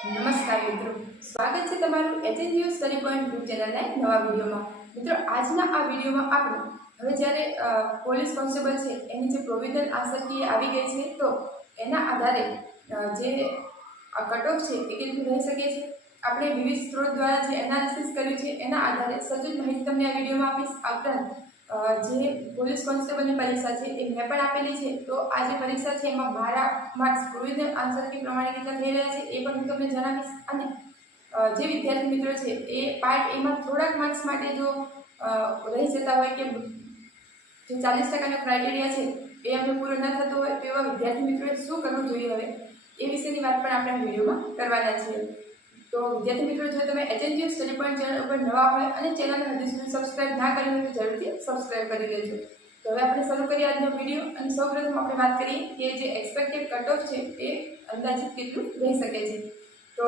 નમસ્કાર મિત્રો, સ્વાગત છે તમારું એચએનજીયુ સ્ટડી પોઈન્ટ યુટ્યુબ ચેનલના નવા વિડીયોમાં. મિત્રો, આજના આ વિડીયોમાં આપણે હવે જ્યારે પોલીસ કોન્સ્ટેબલ છે એની જે પ્રોવિઝનલ આન્સર કી આવી ગઈ છે, તો એના આધારે જે કટ ઓફ છે એ કેટલું રહી શકે છે, આપણે વિવિધ સ્ત્રોત દ્વારા જે એનાલિસિસ કર્યું છે એના આધારે સચોટ માહિતી તમને આ વિડીયોમાં આપીશ. ઉપરાંત જે પોલીસ કોન્સ્ટેબલની પરીક્ષા છે એ મેં પણ આપેલી છે, તો આ જે પરીક્ષા છે એમાં મારા માર્ક્સ પ્રોવિઝનલ આન્સર કી પ્રમાણે કેટલા થઈ રહ્યા છે એ પણ હું તમને જણાવીશ. અને જે વિદ્યાર્થી મિત્રો છે એ પાર્ટ એમાં થોડાક માર્ક્સ માટે જો રહી જતા હોય કે જે 40% ક્રાઇટેરિયા છે એ અમને પૂરો ન થતો હોય, તો એવા વિદ્યાર્થી મિત્રોએ શું કરવું જોઈએ હવે એ વિશેની વાત પણ આપણે આ વિડીયોમાં કરવાના છીએ. તો વિદ્યાર્થી મિત્રો, જો તમે એચએનજીયુ સ્ટડી પોઈન્ટ ચેનલ ઉપર નવા હોય અને ચેનલને હજી સુધી સબસ્ક્રાઇબ ના કરી હોય તો જરૂરથી સબસ્ક્રાઇબ કરી લેજો. તો હવે આપણે શરૂ કરીએ આજનો વિડીયો. અને સૌપ્રથમ આપણે વાત કરીએ કે જે એક્સપેક્ટેડ કટ ઓફ છે એ અંદાજિત કેટલું રહી શકે છે. તો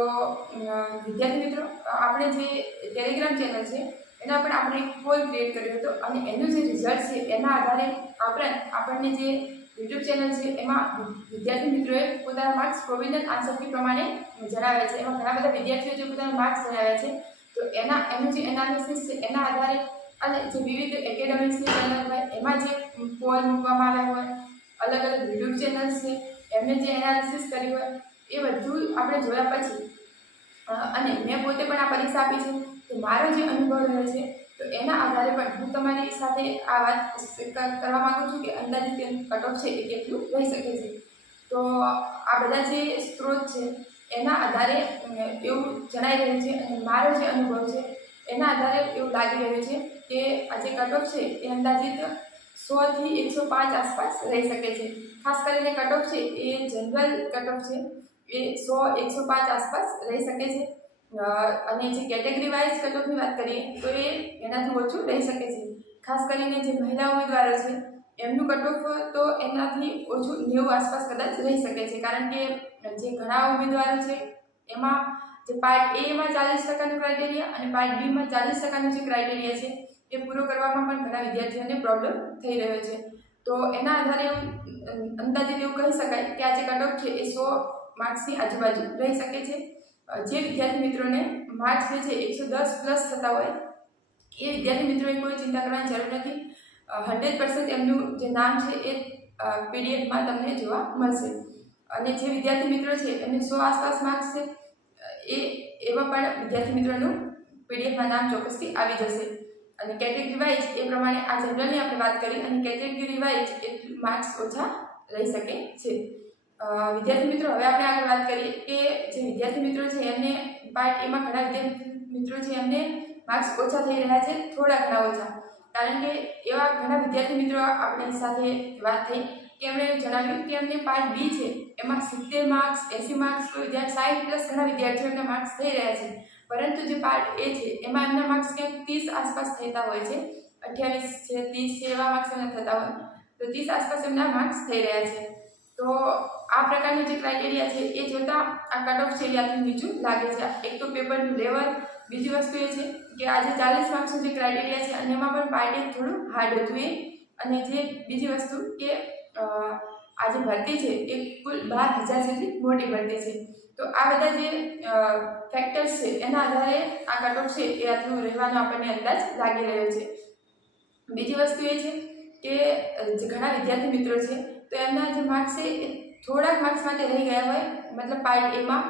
વિદ્યાર્થી મિત્રો, આપણે જે ટેલિગ્રામ ચેનલ છે એના પર આપણે એક પોલ ક્રિએટ કર્યો હતો, અને એનું જે રિઝલ્ટ છે એના આધારે આપણને જે યુટ્યુબ ચેનલ છે એમાં વિદ્યાર્થી મિત્રોએ પોતાના માર્ક્સ પ્રોવિઝનલ આન્સર કી પ્રમાણે જણાવ્યા છે. એમાં ઘણા બધા વિદ્યાર્થીઓ જે પોતાના માર્ક્સ જણાવ્યા છે, તો એનું જે એનાલિસિસ છે એના આધારે અને જે વિવિધ એકેડેમિક્સની ચેનલ હોય એમાં જે પોલ મૂકવામાં આવ્યા હોય, અલગ અલગ યુટ્યુબ ચેનલ્સ છે એમને જે એનાલિસિસ કર્યું હોય, એ બધું આપણે જોયા પછી અને મેં પોતે પણ આ પરીક્ષા આપી છે, તો મારો જે અનુભવ રહ્યો છે તો એના આધારે પણ હું તમારી સાથે આ વાત કરવા માગું છું કે અંદાજિત કટ ઓફ છે એ કેટલું રહી શકે છે. તો આ બધા જે સ્ત્રોત છે એના આધારે એવું જણાઈ રહ્યું છે, અને મારો જે અનુભવ છે એના આધારે એવું લાગી રહ્યું છે કે આ જે કટ ઓફ છે એ અંદાજિત 100 થી 105 આસપાસ રહી શકે છે. ખાસ કરીને કટ ઓફ છે એ જનરલ કટ ઓફ છે એ 100-105 આસપાસ રહી શકે છે. અને જે કેટેગરી વાઇઝ કટ ઓફની વાત કરીએ તો એ એનાથી ઓછું રહી શકે છે. ખાસ કરીને જે મહિલા ઉમેદવારો છે એમનું કટ ઓફ તો એનાથી ઓછું 90 આસપાસ કદાચ રહી શકે છે, કારણ કે જે ઘણા ઉમેદવારો છે એમાં જે પાર્ટ એમાં 40% ક્રાઇટેરિયા અને પાર્ટ બીમાં 40% જે ક્રાઇટેરિયા છે એ પૂરો કરવામાં પણ ઘણા વિદ્યાર્થીઓને પ્રોબ્લેમ થઈ રહ્યો છે. તો એના આધારે અંદાજિત એવું કહી શકાય કે આ જે કટ ઓફ છે એ 100 માર્ક્સની આજુબાજુ રહી શકે છે. જે વિદ્યાર્થી મિત્રોને માર્ક્સ જે છે 110 પ્લસ થતા હોય એ વિદ્યાર્થી મિત્રોએ કોઈ ચિંતા કરવાની જરૂર નથી. 100% એમનું જે નામ છે એ પીડીએફમાં તમને જોવા મળશે. અને જે વિદ્યાર્થી મિત્રો છે એમને 100 આસપાસ માર્ક્સ છે એવા પણ વિદ્યાર્થી મિત્રોનું પીડીએફમાં નામ ચોક્કસથી આવી જશે. અને કેટેગરી વાઇઝ એ પ્રમાણે આ જનરલની આપણે વાત કરી, અને કેટેગરી વાઇઝ એટલું માર્ક્સ ઓછા રહી શકે છે. વિદ્યાર્થી મિત્રો, હવે આપણે આગળ વાત કરીએ કે જે વિદ્યાર્થી મિત્રો છે એમને પાર્ટ એમાં ઘણા વિદ્યાર્થી મિત્રો છે એમને માર્ક્સ ઓછા થઈ રહ્યા છે, થોડા ઘણા ઓછા. કારણ કે એવા ઘણા વિદ્યાર્થી મિત્રો આપણી સાથે વાત થઈ કે એમણે જણાવ્યું કે એમને પાર્ટ બી છે એમાં 70 માર્ક્સ, 80 માર્ક્સ, કોઈ વિદ્યાર્થી 60 પ્લસ ઘણા વિદ્યાર્થીઓના માર્ક્સ થઈ રહ્યા છે. પરંતુ જે પાર્ટ એ છે એમાં એમના માર્ક્સ ક્યાંક 30 આસપાસ થતા હોય છે, 28 છે, 30 છે, એવા માર્ક્સ એમના થતા હોય, તો 30 આસપાસ એમના માર્ક્સ થઈ રહ્યા છે. તો આ પ્રકારનો જે ક્રાઇટેરિયા છે એ જોતાં આ કટ ઓફ છે એ આટલું નીચું લાગે છે. એક તો પેપરનું લેવલ, બીજી વસ્તુ એ છે કે આજે 40 માર્ક્સનું જે ક્રાઇટેરિયા છે અને એમાં પણ પાર્ટ એક થોડું હાર્ડ હતું એ, અને જે બીજી વસ્તુ કે આ જે ભરતી છે એ કુલ 12,000 જેટલી મોટી ભરતી છે. તો આ બધા જે ફેક્ટર્સ છે એના આધારે આ કટ ઓફ છે એ આટલું રહેવાનો આપણને અંદાજ લાગી રહ્યો છે. બીજી વસ્તુ એ છે કે જે ઘણા વિદ્યાર્થી મિત્રો છે તો એમના જે માર્ક્સ છે એ થોડાક માર્ક્સ માટે રહી ગયા હોય, મતલબ પાર્ટ એમાં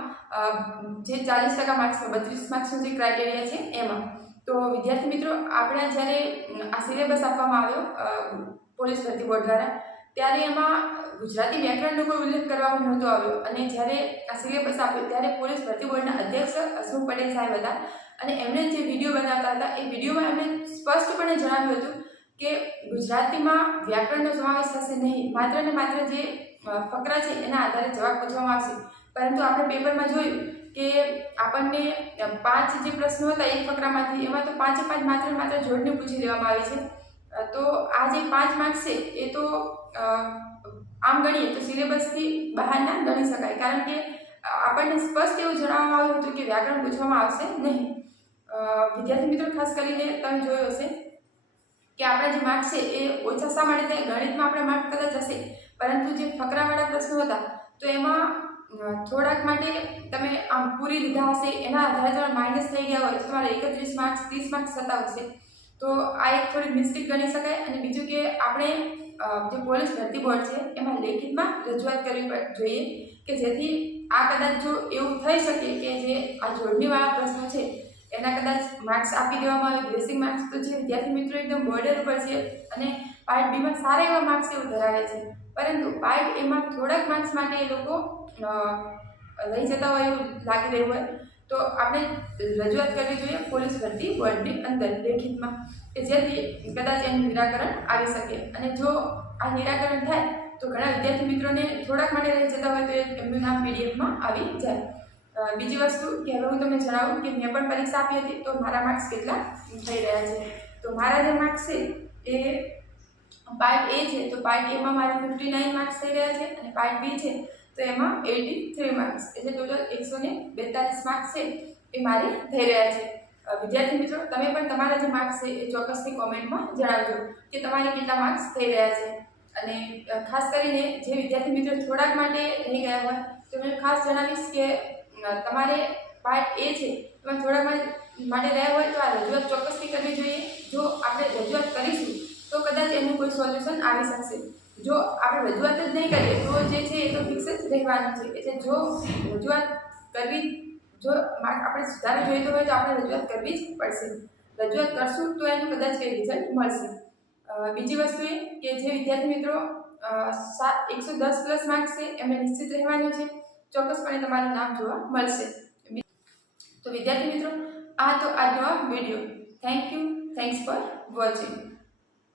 જે 40% માર્ક્સ 32 માર્ક્સનો જે ક્રાઇટેરિયા છે એમાં. તો વિદ્યાર્થી મિત્રો, આપણે જ્યારે આ સિલેબસ આપવામાં આવ્યો પોલીસ ભરતી બોર્ડ દ્વારા, ત્યારે એમાં ગુજરાતી વ્યાકરણનો કોઈ ઉલ્લેખ કરવામાં નહોતો આવ્યો. અને જ્યારે આ સિલેબસ આપ્યો ત્યારે પોલીસ ભરતી બોર્ડના અધ્યક્ષ હસમુખ પટેલ સાહેબ હતા, અને એમણે જે વિડીયો બનાવતા હતા એ વિડીયોમાં એમણે સ્પષ્ટપણે જણાવ્યું હતું કે ગુજરાતીમાં વ્યાકરણનો સમાવેશ થશે નહીં, માત્ર ને માત્ર જે ફકરા છે એના આધારે જવાબ પૂછવામાં આવશે. પરંતુ આપણે પેપરમાં જોયું કે આપણને 5 જે પ્રશ્નો હતા એક ફકરામાંથી, એમાં તો 5 માત્ર જોડણી પૂછી દેવામાં આવી છે. તો આ જે 5 માર્ક્સ છે એ તો આમ ગણીએ તો સિલેબસથી બહારના ગણી શકાય, કારણ કે આપણને સ્પષ્ટ એવું જણાવવામાં આવ્યું હતું કે વ્યાકરણ પૂછવામાં આવશે નહીં. વિદ્યાર્થી મિત્રો, ખાસ કરીને તમે જોયું હશે કે આપણા જે માર્ક્સ છે એ ઓછા શા માટે થાય? ગણિતમાં આપણા માર્ક કદાચ હશે, પરંતુ જે ફકરાવાળા પ્રશ્નો હતા તો એમાં થોડાક માટે તમે આમ પૂરી લીધા હશે, એના આધારે તમારે માઇનસ થઈ ગયા હોય તો તમારે 31 માર્ક્સ 30 માર્ક્સ થતા હશે, તો આ એક થોડી મિસ્ટેક ગણી શકાય. અને બીજું કે આપણે જે પોલીસ ભરતી બોર્ડ છે એમાં લેખિતમાં રજૂઆત કરવી જોઈએ કે જેથી આ કદાચ જો એવું થઈ શકે કે જે આ જોડણીવાળા પ્રશ્નો છે એના કદાચ માર્ક્સ આપી દેવામાં આવે, ગ્રેસિંગ માર્ક્સ, તો જે વિદ્યાર્થી મિત્રો એકદમ બોર્ડર ઉપર છે અને પાર્ટ બીમાં સારા એવા માર્ક્સ એવું ધરાવે છે, પરંતુ પાર્ટ એમાં થોડાક માર્ક્સ માટે એ લોકો લઈ જતા હોય એવું લાગી રહ્યું હોય, તો આપણે રજૂઆત કરવી જોઈએ પોલીસ ભરતી બોર્ડની અંદર લેખિતમાં, કે જેથી કદાચ એનું નિરાકરણ આવી શકે. અને જો આ નિરાકરણ થાય તો ઘણા વિદ્યાર્થી મિત્રોને થોડાક માટે રહી જતા હોય તો એમનું નામ પીડીએફમાં આવી જાય. બીજી વસ્તુ કે હવે હું તમને જણાવું કે મેં પણ પરીક્ષા આપી હતી તો મારા માર્ક્સ કેટલા થઈ રહ્યા છે. તો મારા જે માર્ક્સ છે એ પાર્ટ એ છે તો પાર્ટ એમાં મારા 59 માર્ક્સ થઈ રહ્યા છે અને પાર્ટ બી છે તો એમાં 83 માર્ક્સ, એટલે ટોટલ 142 માર્ક્સ છે એ મારે થઈ રહ્યા છે. વિદ્યાર્થી મિત્રો, તમે પણ તમારા જે માર્ક્સ છે એ ચોક્કસથી કોમેન્ટમાં જણાવજો કે તમારે કેટલા માર્ક્સ થઈ રહ્યા છે. અને ખાસ કરીને જે વિદ્યાર્થી મિત્રો થોડાક માટે રહી ગયા હોય તો મેં ખાસ જણાવીશ કે તમારે પાર્ટ એ છે તમે થોડાક માટે રહ્યા હોય તો આ રજૂઆત ચોક્કસથી કરવી જોઈએ. જો આપણે રજૂઆત કરીશું તો કદાચ એનું કોઈ સોલ્યુશન આવી શકશે. જો આપણે રજૂઆત જ નહીં કરીએ તો જે છે એ તો ફિક્સ જ રહેવાનું છે. એટલે જો રજૂઆત કરવી, જો આપણે સુધારો જોઈતો હોય તો આપણે રજૂઆત કરવી જ પડશે. રજૂઆત કરશું તો એનું કદાચ કંઈ રિઝલ્ટ મળશે. બીજી વસ્તુ એ કે જે વિદ્યાર્થી મિત્રો 110 પ્લસ માર્ક્સ છે એમને નિશ્ચિત રહેવાનું છે, ચોક્કસપણે તમારું નામ જોવા મળશે. તો વિદ્યાર્થી મિત્રો, આ તો આજનો આ વિડીયો. Thanks for watching.